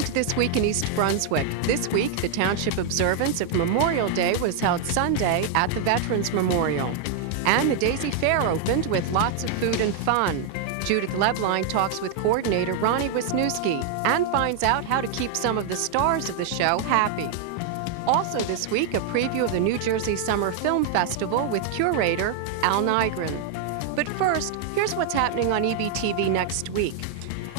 Welcome to This Week in East Brunswick. This week, the township observance of Memorial Day was held Sunday at the Veterans Memorial. And the Daisy Fair opened with lots of food and fun. Judith Lebline talks with coordinator Ronnie Wisniewski and finds out how to keep some of the stars of the show happy. Also this week, a preview of the New Jersey Summer Film Festival with curator Al Nygren. But first, here's what's happening on EBTV next week.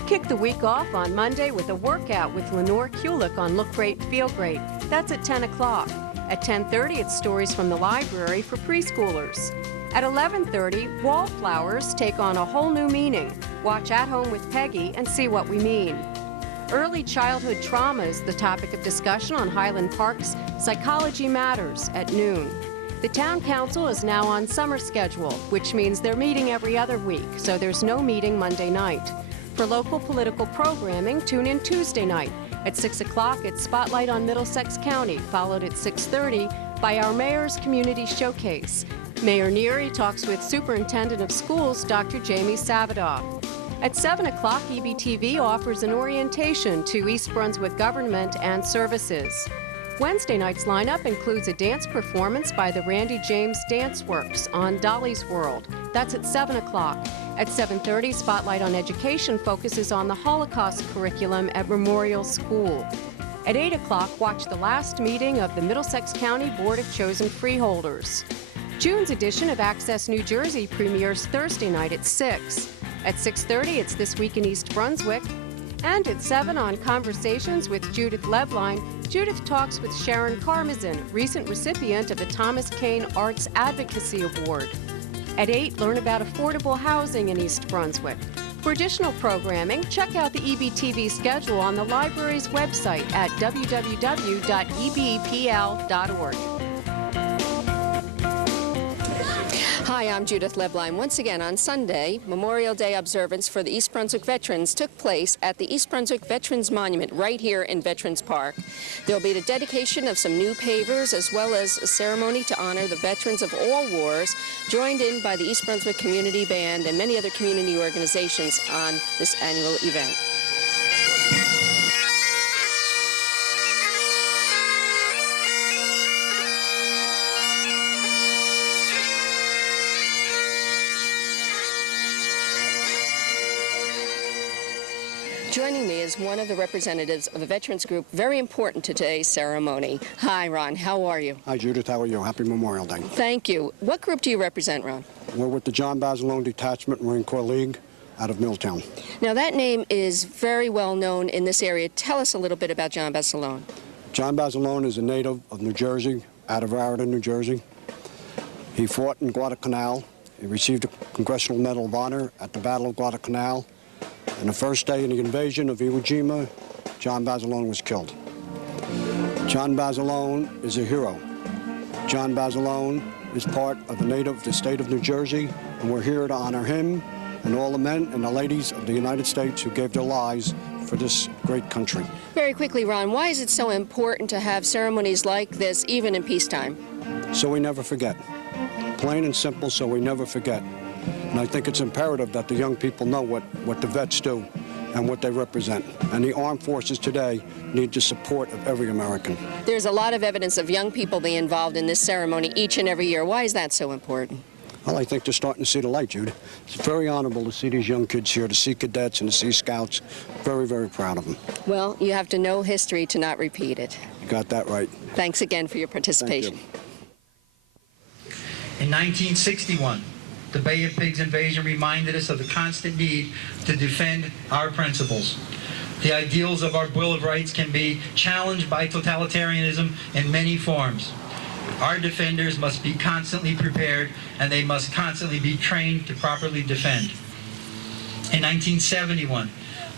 Kick the week off on Monday with a workout with Lenore Kulik on Look Great, Feel Great. That's at 10 o'clock. At 10:30, it's stories from the library for preschoolers. At 11:30, wallflowers take on a whole new meaning. Watch At Home with Peggy and see what we mean. Early childhood trauma is the topic of discussion on Highland Park's Psychology Matters at noon. The Town Council is now on summer schedule, which means they're meeting every other week, so there's no meeting Monday night. For local political programming, tune in Tuesday night. At 6 o'clock, it's Spotlight on Middlesex County, followed at 6:30 by our Mayor's Community Showcase. Mayor Neary talks with Superintendent of Schools, Dr. Jamie Savadoff. At 7 o'clock, EBTV offers an orientation to East Brunswick government and services. Wednesday night's lineup includes a dance performance by the Randy James Dance Works on Dolly's World. That's at 7 o'clock. At 7:30, Spotlight on Education focuses on the Holocaust curriculum at Memorial School. At 8 o'clock, watch the last meeting of the Middlesex County Board of Chosen Freeholders. June's edition of Access New Jersey premieres Thursday night at 6. At 6:30, it's This Week in East Brunswick. And at 7 on Conversations with Judith Lebline, Judith talks with Sharon Karmazin, recent recipient of the Thomas Kane Arts Advocacy Award. At 8, learn about affordable housing in East Brunswick. For additional programming, check out the EBTV schedule on the library's website at www.ebpl.org. Hi, I'm Judith Lebline. Once again, on Sunday, Memorial Day observance for the East Brunswick veterans took place at the East Brunswick Veterans Monument right here in Veterans Park. There will be the dedication of some new pavers as well as a ceremony to honor the veterans of all wars, joined in by the East Brunswick Community Band and many other community organizations on this annual event. Joining me is one of the representatives of the Veterans Group, very important to today's ceremony. Hi, Ron. How are you? Hi, Judith. How are you? Happy Memorial Day. Thank you. What group do you represent, Ron? We're with the John Basilone Detachment Marine Corps League out of Milltown. Now, that name is very well known in this area. Tell us a little bit about John Basilone. John Basilone is a native of New Jersey, out of Raritan, New Jersey. He fought in Guadalcanal. He received a Congressional Medal of Honor at the Battle of Guadalcanal. On the first day in the invasion of Iwo Jima, John Basilone was killed. John Basilone is a hero. John Basilone is part of the state of New Jersey, and we're here to honor him and all the men and the ladies of the United States who gave their lives for this great country. Very quickly, Ron, why is it so important to have ceremonies like this, even in peacetime? So we never forget. Plain and simple, so we never forget. And I think it's imperative that the young people know what the vets do and what they represent. And the armed forces today need the support of every American. There's a lot of evidence of young people being involved in this ceremony each and every year. Why is that so important? Well, I think they're starting to see the light, Jude. It's very honorable to see these young kids here, to see cadets and to see scouts. Very, very proud of them. Well, you have to know history to not repeat it. You got that right. Thanks again for your participation. Thank you. In 1961, the Bay of Pigs invasion reminded us of the constant need to defend our principles. The ideals of our Bill of Rights can be challenged by totalitarianism in many forms. Our defenders must be constantly prepared, and they must constantly be trained to properly defend. In 1971,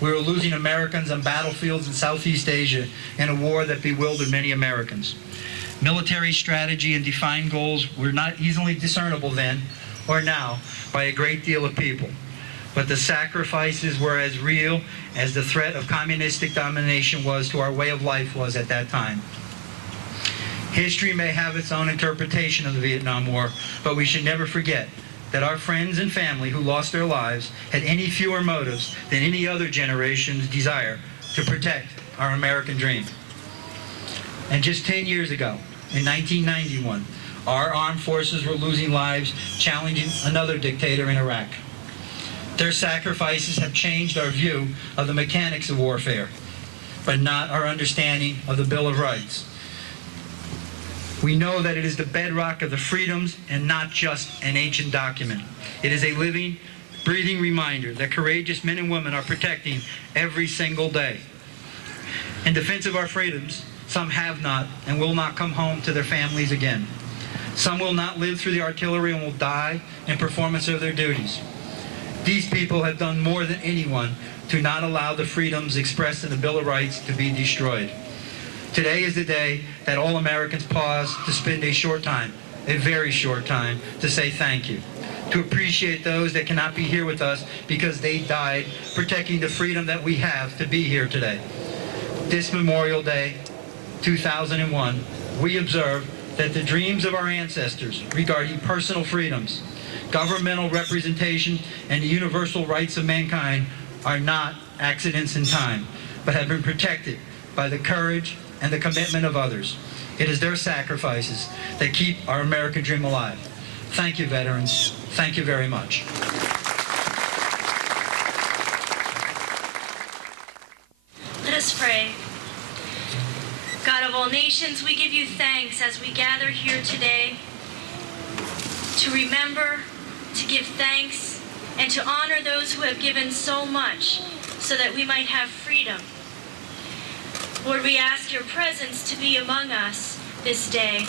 we were losing Americans on battlefields in Southeast Asia in a war that bewildered many Americans. Military strategy and defined goals were not easily discernible then or now by a great deal of people. But the sacrifices were as real as the threat of communistic domination was to our way of life was at that time. History may have its own interpretation of the Vietnam War, but we should never forget that our friends and family who lost their lives had any fewer motives than any other generation's desire to protect our American dream. And just 10 years ago, in 1991, our armed forces were losing lives challenging another dictator in Iraq. Their sacrifices have changed our view of the mechanics of warfare, but not our understanding of the Bill of Rights. We know that it is the bedrock of the freedoms and not just an ancient document. It is a living, breathing reminder that courageous men and women are protecting every single day. In defense of our freedoms, some have not and will not come home to their families again. Some will not live through the artillery and will die in performance of their duties. These people have done more than anyone to not allow the freedoms expressed in the Bill of Rights to be destroyed. Today is the day that all Americans pause to spend a short time, a very short time, to say thank you, to appreciate those that cannot be here with us because they died protecting the freedom that we have to be here today. This Memorial Day, 2001, we observe that the dreams of our ancestors regarding personal freedoms, governmental representation, and the universal rights of mankind are not accidents in time, but have been protected by the courage and the commitment of others. It is their sacrifices that keep our American dream alive. Thank you, veterans. Thank you very much. Let us pray. God of all nations, we give you thanks as we gather here today to remember, to give thanks, and to honor those who have given so much so that we might have freedom. Lord, we ask your presence to be among us this day,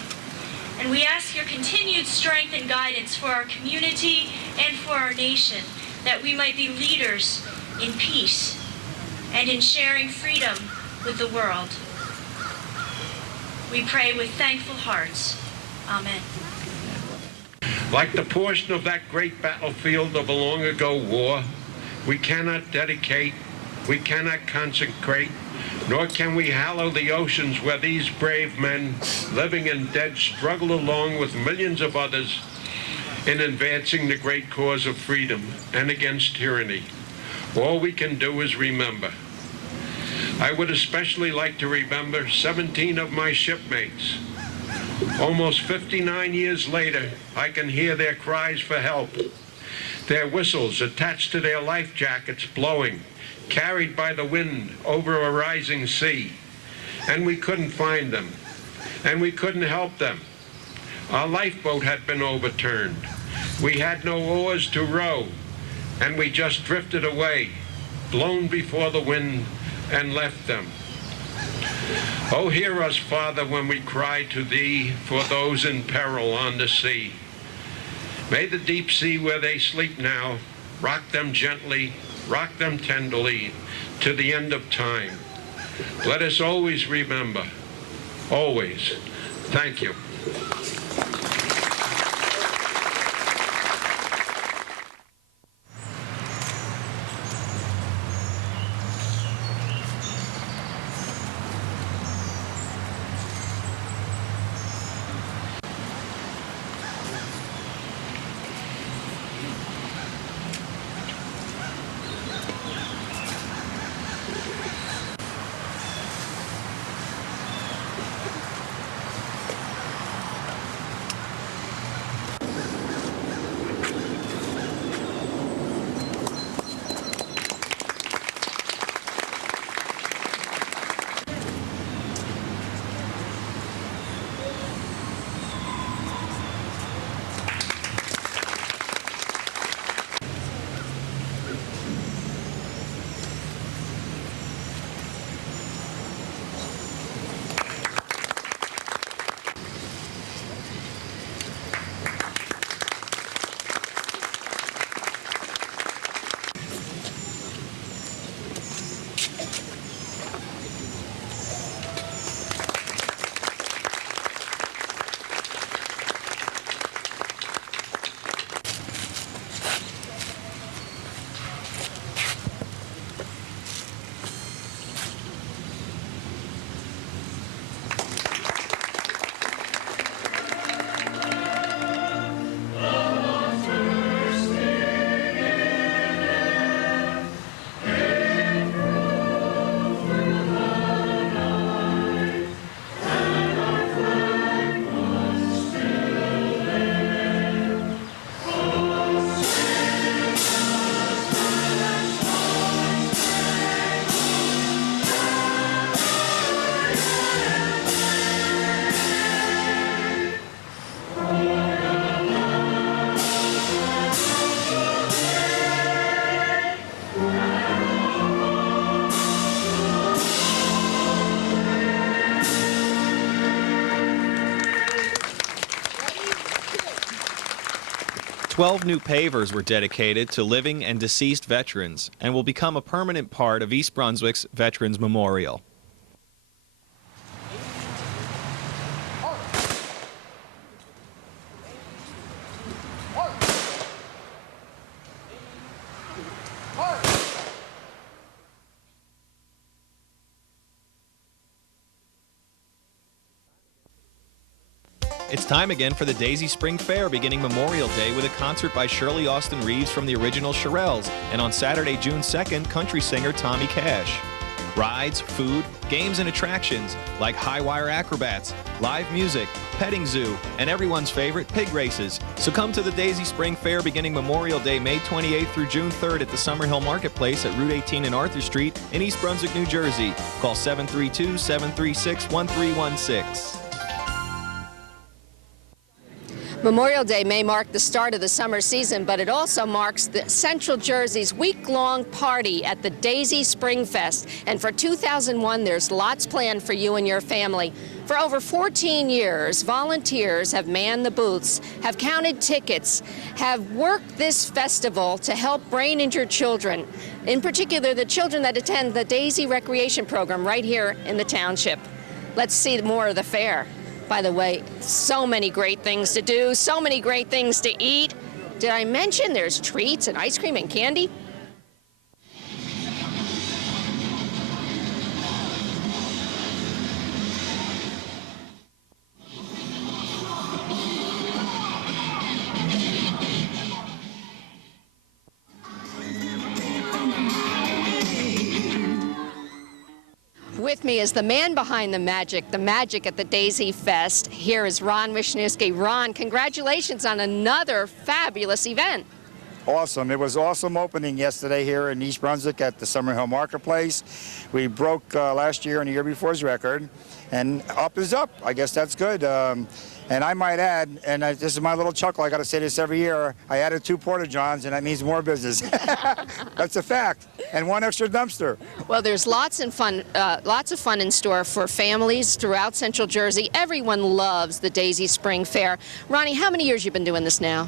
and we ask your continued strength and guidance for our community and for our nation, that we might be leaders in peace and in sharing freedom with the world. We pray with thankful hearts. Amen. Like the portion of that great battlefield of a long ago war, we cannot dedicate, we cannot consecrate, nor can we hallow the oceans where these brave men, living and dead, struggle along with millions of others in advancing the great cause of freedom and against tyranny. All we can do is remember. I would especially like to remember 17 of my shipmates. Almost 59 years later, I can hear their cries for help, their whistles attached to their life jackets blowing, carried by the wind over a rising sea. And we couldn't find them, and we couldn't help them. Our lifeboat had been overturned. We had no oars to row, and we just drifted away, blown before the wind, and left them. Oh, hear us, Father, when we cry to thee for those in peril on the sea. May the deep sea where they sleep now rock them gently, rock them tenderly to the end of time. Let us always remember, always. Thank you. 12 new pavers were dedicated to living and deceased veterans and will become a permanent part of East Brunswick's Veterans Memorial. It's time again for the Daisy Spring Fair, beginning Memorial Day with a concert by Shirley Austin Reeves from the original Shirelles, and on Saturday, June 2nd, country singer Tommy Cash. Rides, food, games, and attractions like high-wire acrobats, live music, petting zoo, and everyone's favorite, pig races. So come to the Daisy Spring Fair beginning Memorial Day, May 28th through June 3rd at the Summerhill Marketplace at Route 18 and Arthur Street in East Brunswick, New Jersey. Call 732-736-1316. Memorial Day may mark the start of the summer season, but it also marks the Central Jersey's week-long party at the Daisy Spring Fest. And for 2001, there's lots planned for you and your family. For over 14 years, volunteers have manned the booths, have counted tickets, have worked this festival to help brain-injured children, in particular the children that attend the Daisy Recreation Program right here in the township. Let's see more of the fair. By the way, so many great things to do, so many great things to eat. Did I mention there's treats and ice cream and candy? With me is the man behind the magic at the Daisy Fest. Here is Ron Wisniewski. Ron, congratulations on another fabulous event. Awesome. It was awesome opening yesterday here in East Brunswick at the Summerhill Marketplace. We broke last year and the year before's record, and up is up. I guess that's good. And I might add, and this is my little chuckle, I got to say this every year, I added 2 porta-johns, and that means more business. That's a fact. And 1 extra dumpster. Well, there's lots of fun in store for families throughout Central Jersey. Everyone loves the Daisy Spring Fair. Ronnie, how many years you been doing this now?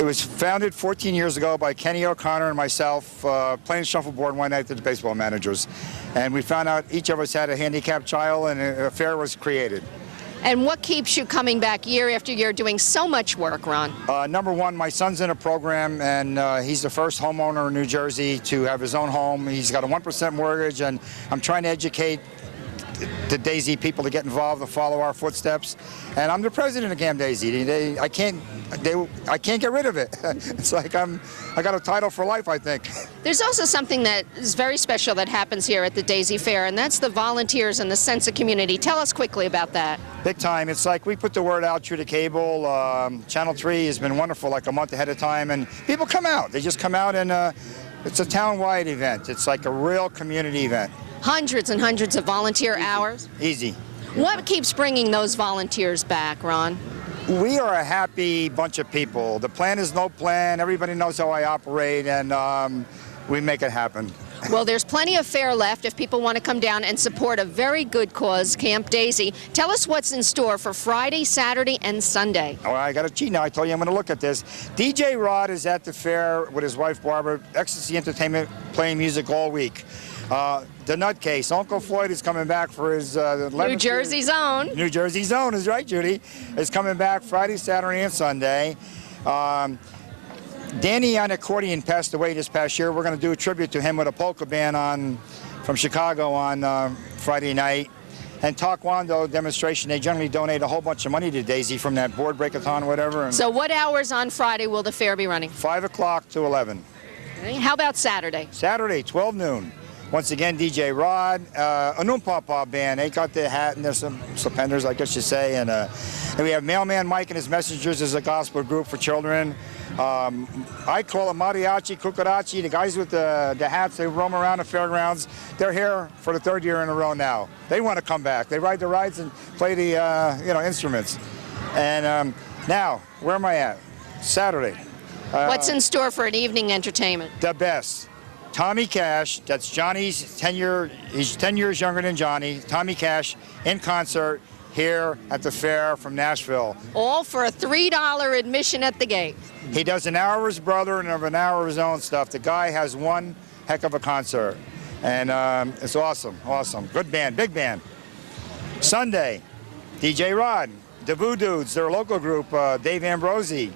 It was founded 14 years ago by Kenny O'Connor and myself playing shuffleboard one night to the baseball managers. And we found out each of us had a handicapped child, and a fair was created. And what keeps you coming back year after year doing so much work, Ron? Number one, my son's in a program, and he's the first homeowner in New Jersey to have his own home. He's got a 1% mortgage, and I'm trying to educate the Daisy people to get involved, to follow our footsteps. And I'm the president of Camp Daisy. I can't get rid of it. It's like I got a title for life, I think. There's also something that is very special that happens here at the Daisy Fair, and that's the volunteers and the sense of community. Tell us quickly about that. Big time. It's like we put the word out through the cable. Channel 3 has been wonderful, like a month ahead of time, and people come out. They just come out, and it's a town-wide event. It's like a real community event. Hundreds and hundreds of volunteer hours? Easy. What keeps bringing those volunteers back, Ron? We are a happy bunch of people. The plan is no plan. Everybody knows how I operate, and we make it happen. Well, there's plenty of fair left if people want to come down and support a very good cause, Camp Daisy. Tell us what's in store for Friday, Saturday, and Sunday. Oh, I got to cheat now. I told you I'm going to look at this. DJ Rod is at the fair with his wife, Barbara. Ecstasy Entertainment playing music all week. The Nutcase, Uncle Floyd is coming back for his New Jersey's own. New Jersey's own is right, Judy. Is coming back Friday, Saturday, and Sunday. Danny on accordion passed away this past year. We're going to do a tribute to him with a polka band from Chicago on Friday night. And Taekwondo demonstration, they generally donate a whole bunch of money to Daisy from that board breakathon, whatever. And so what hours on Friday will the fair be running? 5 o'clock to 11. Okay. How about Saturday? Saturday, 12 noon. Once again, DJ Rod, a Noompapa band. They got their hat and there's some stipenders, I guess you say. And we have Mailman Mike and his Messengers as a gospel group for children. I call them mariachi, cucarachi. The guys with the hats, they roam around the fairgrounds. They're here for the 3rd year in a row now. They want to come back. They ride the rides and play the instruments. And now, where am I at? Saturday. What's in store for an evening entertainment? The best. Tommy Cash, that's Johnny's 10 year, he's 10 years younger than Johnny. Tommy Cash in concert here at the fair from Nashville. All for a $3 admission at the gate. He does an hour of his brother and an hour of his own stuff. The guy has one heck of a concert. And it's awesome, awesome. Good band, big band. Sunday, DJ Rod, the Voodoo's, their local group, Dave Ambrosi.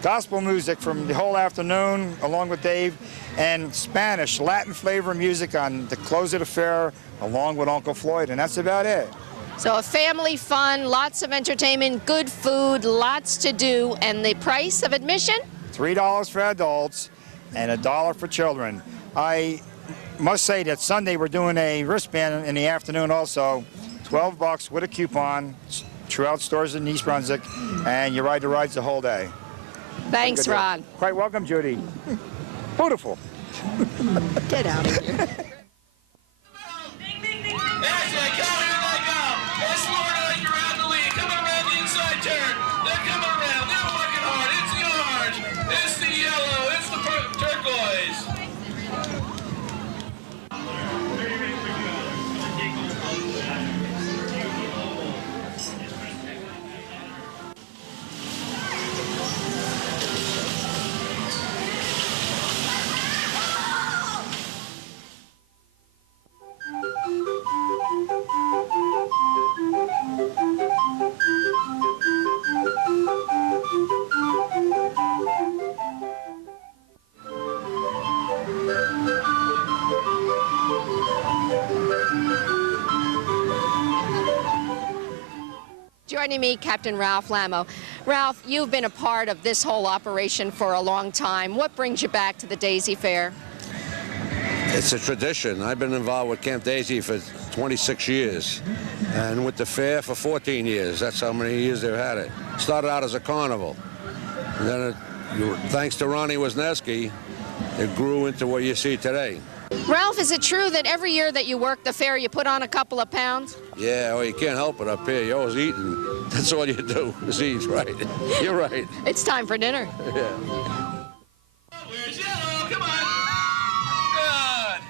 Gospel music from the whole afternoon, along with Dave, and Spanish, Latin flavor music on the close of the fair, along with Uncle Floyd, and that's about it. So a family fun, lots of entertainment, good food, lots to do, and the price of admission? $3 for adults and $1 for children. I must say that Sunday we're doing a wristband in the afternoon also, $12 with a coupon throughout stores in East Brunswick, and you ride the rides the whole day. Thanks, Ron. Quite welcome, Judy. Beautiful. Get out of here. That's right, go, here they go. It's Florida like you're out the lead. Come around the inside turn. They're coming around. They're working hard. It's the orange. It's the yellow. It's the turquoise. Joining me, Captain Ralph Lamo. Ralph, you've been a part of this whole operation for a long time. What brings you back to the Daisy Fair? It's a tradition. I've been involved with Camp Daisy for 26 years and with the fair for 14 years. That's how many years they've had it. Started out as a carnival. And then, thanks to Ronnie Wisniewski, it grew into what you see today. Ralph, is it true that every year that you work the fair, you put on a couple of pounds? Yeah, well, you can't help it up here. You're always eating. That's all you do is eat, right? You're right. It's time for dinner. Yeah. Where's yellow? Come on. Good.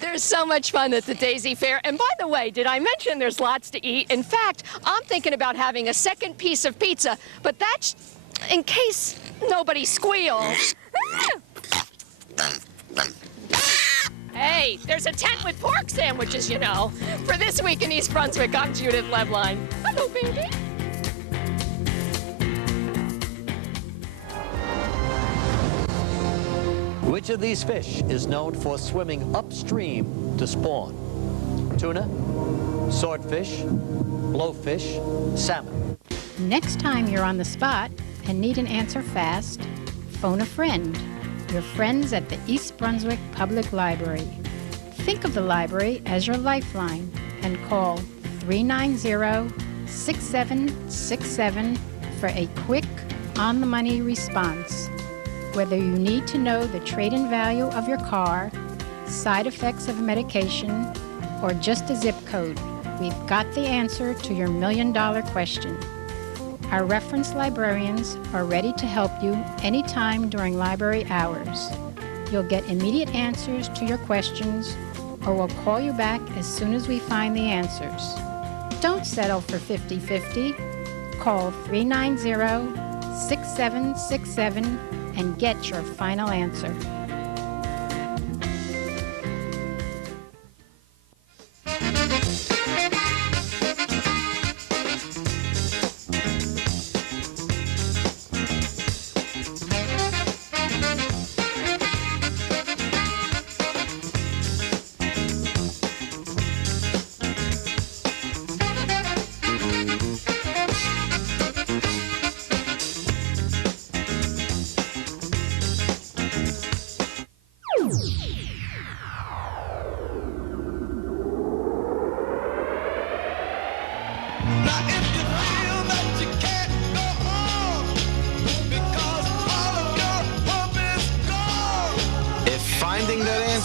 There's so much fun at the Daisy Fair. And by the way, did I mention there's lots to eat? In fact, I'm thinking about having a second piece of pizza, but that's in case nobody squeals. Hey, there's a tent with pork sandwiches, you know. For This Week in East Brunswick, I'm Judith Lebline. Hello, baby. Which of these fish is known for swimming upstream to spawn? Tuna, swordfish, blowfish, salmon. Next time you're on the spot and need an answer fast, phone a friend. Your friends at the East Brunswick Public Library. Think of the library as your lifeline and call 390-6767 for a quick, on-the-money response. Whether you need to know the trade-in value of your car, side effects of medication, or just a zip code, we've got the answer to your million-dollar question. Our reference librarians are ready to help you anytime during library hours. You'll get immediate answers to your questions, or we'll call you back as soon as we find the answers. Don't settle for 50-50. Call 390-6767 and get your final answer.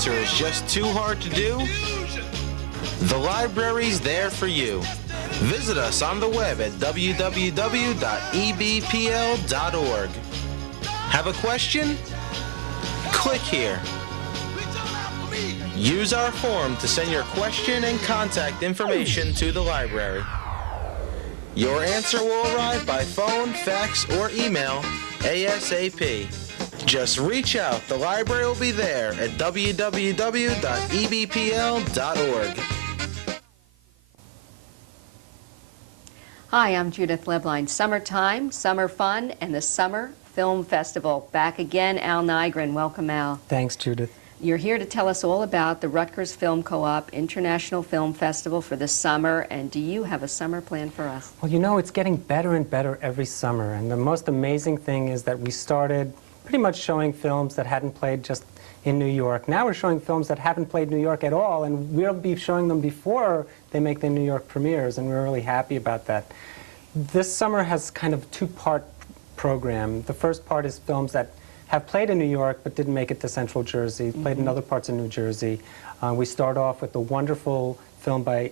answer is just too hard to do? The library's there for you. Visit us on the web at www.ebpl.org. Have a question? Click here. Use our form to send your question and contact information to the library. Your answer will arrive by phone, fax, or email ASAP. Just reach out. The library will be there at www.ebpl.org. Hi, I'm Judith Lebline. Summertime, summer fun, and the Summer Film Festival. Back again, Al Nygren. Welcome, Al. Thanks, Judith. You're here to tell us all about the Rutgers Film Co-op International Film Festival for the summer, and do you have a summer plan for us? Well, you know, it's getting better and better every summer, and the most amazing thing is that we started pretty much showing films that hadn't played just in New York. Now we're showing films that haven't played New York at all, and we'll be showing them before they make their New York premieres, and we're really happy about that. This summer has kind of a two-part program. The first part is films that have played in New York but didn't make it to Central Jersey, played in other parts of New Jersey. We start off with the wonderful film by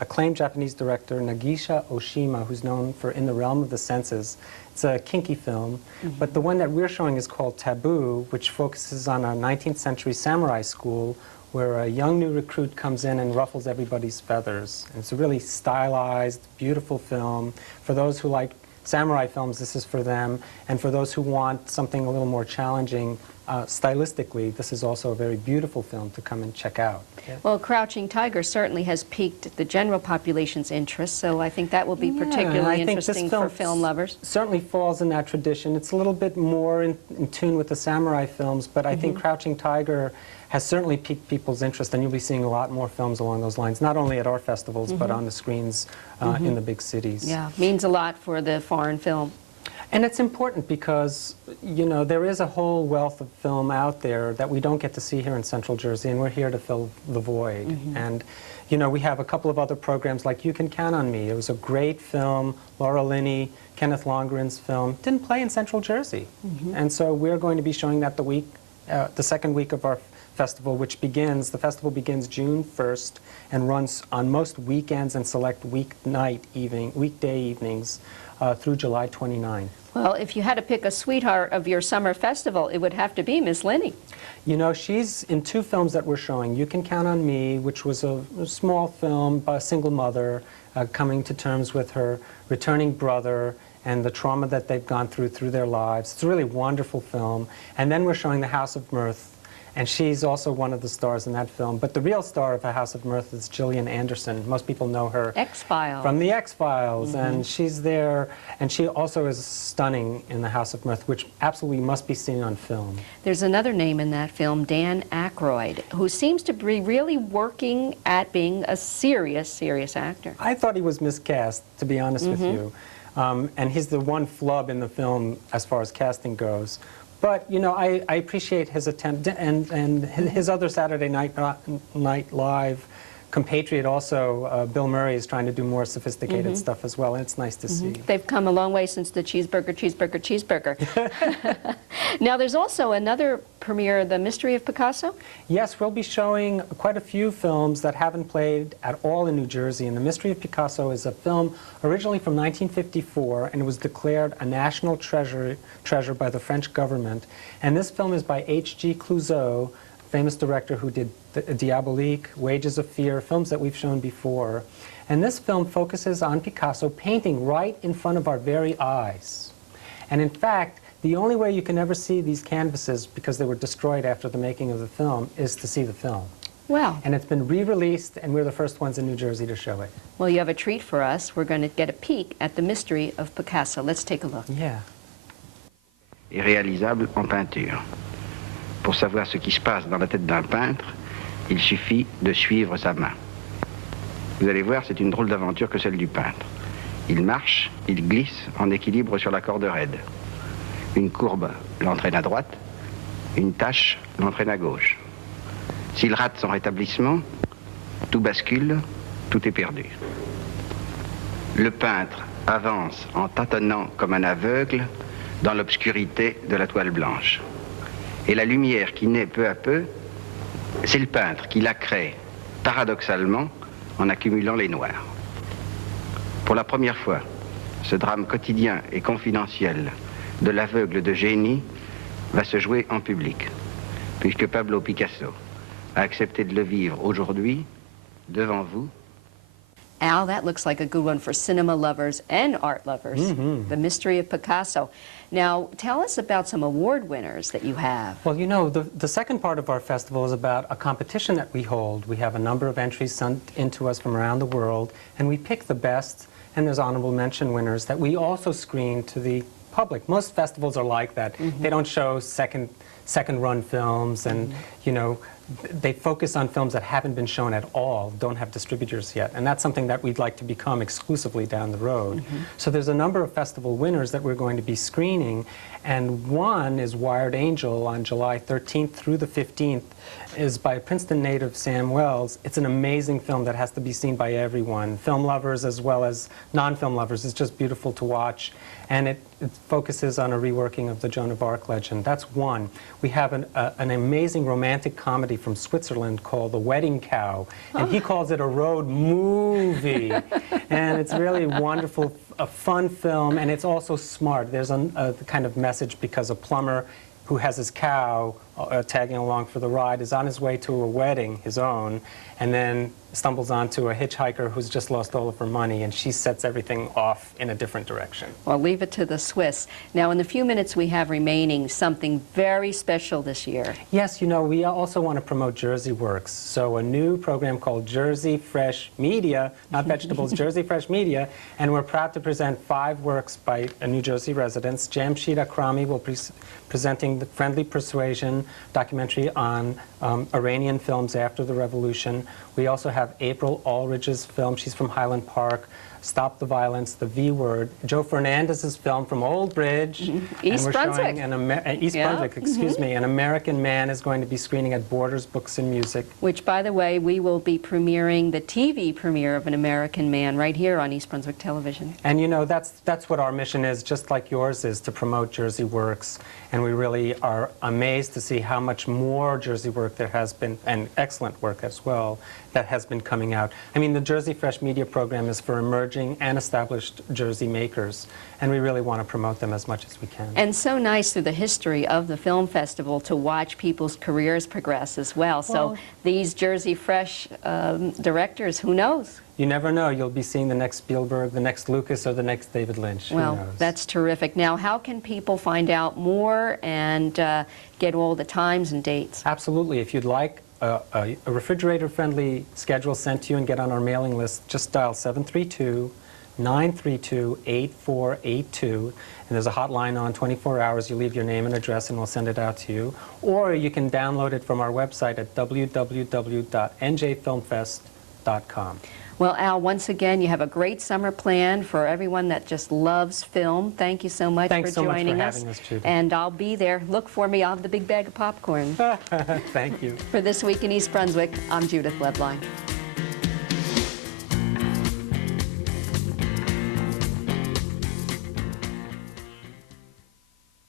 acclaimed Japanese director Nagisha Oshima, who's known for In the Realm of the Senses. It's a kinky film, but the one that we're showing is called Taboo, which focuses on a 19th century samurai school where a young new recruit comes in and ruffles everybody's feathers. And it's a really stylized, beautiful film. For those who like samurai films, this is for them. And for those who want something a little more challenging, stylistically, this is also a very beautiful film to come and check out. Well, Crouching Tiger certainly has piqued the general population's interest, so I think that will be particularly interesting for film lovers. Certainly falls in that tradition. It's a little bit more in tune with the samurai films, but I think Crouching Tiger has certainly piqued people's interest, and you'll be seeing a lot more films along those lines, not only at our festivals, but on the screens in the big cities. Yeah, means a lot for the foreign film. And it's important because, you know, there is a whole wealth of film out there that we don't get to see here in Central Jersey, and we're here to fill the void. And, you know, we have a couple of other programs like You Can Count on Me. It was a great film. Laura Linney, Kenneth Longren's film, didn't play in Central Jersey. And so we're going to be showing that the second week of our festival, the festival begins June 1st and runs on most weekends and select weekday evenings through July 29. Well, if you had to pick a sweetheart of your summer festival, it would have to be Miss Linney. You know, she's in two films that we're showing. You Can Count on Me, which was a small film by a single mother coming to terms with her returning brother and the trauma that they've gone through their lives. It's a really wonderful film. And then we're showing The House of Mirth, and she's also one of the stars in that film. But the real star of The House of Mirth is Gillian Anderson. Most people know her from the X-Files, and she's there. And she also is stunning in The House of Mirth, which absolutely must be seen on film. There's another name in that film, Dan Aykroyd, who seems to be really working at being a serious actor. I thought he was miscast, to be honest with you. And he's the one flub in the film as far as casting goes. But, you know, I appreciate his attempt, and his other Saturday Night Live compatriot also, Bill Murray, is trying to do more sophisticated stuff as well, and it's nice to see. They've come a long way since the cheeseburger. Now, there's also another premiere, The Mystery of Picasso? Yes, we'll be showing quite a few films that haven't played at all in New Jersey, and The Mystery of Picasso is a film originally from 1954, and it was declared a national treasure by the French government. And this film is by H.G. Clouseau, famous director who did Diabolique, Wages of Fear, films that we've shown before. And this film focuses on Picasso painting right in front of our very eyes. And in fact, the only way you can ever see these canvases, because they were destroyed after the making of the film, is to see the film. Wow. And it's been re-released, and we're the first ones in New Jersey to show it. Well, you have a treat for us. We're going to get a peek at The Mystery of Picasso. Let's take a look. Yeah. Est réalisable en peinture. Pour savoir ce qui se passe dans la tête d'un peintre, il suffit de suivre sa main. Vous allez voir, c'est une drôle d'aventure que celle du peintre. Il marche, il glisse en équilibre sur la corde raide. Une courbe l'entraîne à droite, une tache l'entraîne à gauche. S'il rate son rétablissement, tout bascule, tout est perdu. Le peintre avance en tâtonnant comme un aveugle dans l'obscurité de la toile blanche. Et la lumière qui naît peu à peu C'est le peintre qui l'a créé, paradoxalement, en accumulant les noirs. Pour la première fois, ce drame quotidien et confidentiel de l'aveugle de génie va se jouer en public, puisque Pablo Picasso a accepté de le vivre aujourd'hui, devant vous. Al, that looks like a good one for cinema lovers and art lovers. Mm-hmm. The Mystery of Picasso. Now, tell us about some award winners that you have. Well, you know, the second part of our festival is about a competition that we hold. We have a number of entries sent into us from around the world, and we pick the best, and there's honorable mention winners that we also screen to the public. Most festivals are like that. They don't show second-run films, and, you know, they focus on films that haven't been shown at all, don't have distributors yet, and that's something that we'd like to become exclusively down the road. So there's a number of festival winners that we're going to be screening, and one is Wired Angel on July 13th through the 15th, is by Princeton native Sam Wells. It's an amazing film that has to be seen by everyone, film lovers as well as non-film lovers. It's just beautiful to watch, and it focuses on a reworking of the Joan of Arc legend. That's one. We have an amazing romantic comedy from Switzerland called The Wedding Cow, and he calls it a road movie. And it's really wonderful, a fun film, and it's also smart. There's a kind of message because a plumber who has his cow tagging along for the ride is on his way to a wedding, his own, and then stumbles onto a hitchhiker who's just lost all of her money, and she sets everything off in a different direction. Well, leave it to the Swiss. Now, in the few minutes we have remaining, something very special this year. Yes, you know, we also want to promote Jersey Works. So a new program called Jersey Fresh Media, not vegetables, Jersey Fresh Media, and we're proud to present 5 works by New Jersey residents. Jamshid Akrami will be presenting The Friendly Persuasion documentary on Iranian films after the revolution. We also have April Aldridge's film, she's from Highland Park, Stop the Violence, The V Word. Joe Fernandez's film from Old Bridge. East Brunswick. East Brunswick, excuse me. An American Man is going to be screening at Borders Books and Music. Which, by the way, we will be premiering the TV premiere of An American Man right here on East Brunswick Television. And you know, that's what our mission is, just like yours is, to promote Jersey Works. And we really are amazed to see how much more Jersey work there has been, and excellent work as well, that has been coming out. I mean, the Jersey Fresh Media program is for emerging and established Jersey makers, and we really want to promote them as much as we can. And so nice through the history of the film festival to watch people's careers progress as well. So these Jersey Fresh directors, who knows? You never know. You'll be seeing the next Spielberg, the next Lucas, or the next David Lynch. Well, who knows? that's terrific. Now, how can people find out more and get all the times and dates? Absolutely. If you'd like a refrigerator-friendly schedule sent to you and get on our mailing list, just dial 732-932-8482. And there's a hotline on 24 hours. You leave your name and address, and we'll send it out to you. Or you can download it from our website at www.njfilmfest.com. Well, Al, once again, you have a great summer plan for everyone that just loves film. Thank you so much for joining us. Having us, Judy. And I'll be there. Look for me. I'll have the big bag of popcorn. Thank you. For This Week in East Brunswick, I'm Judith Lebline.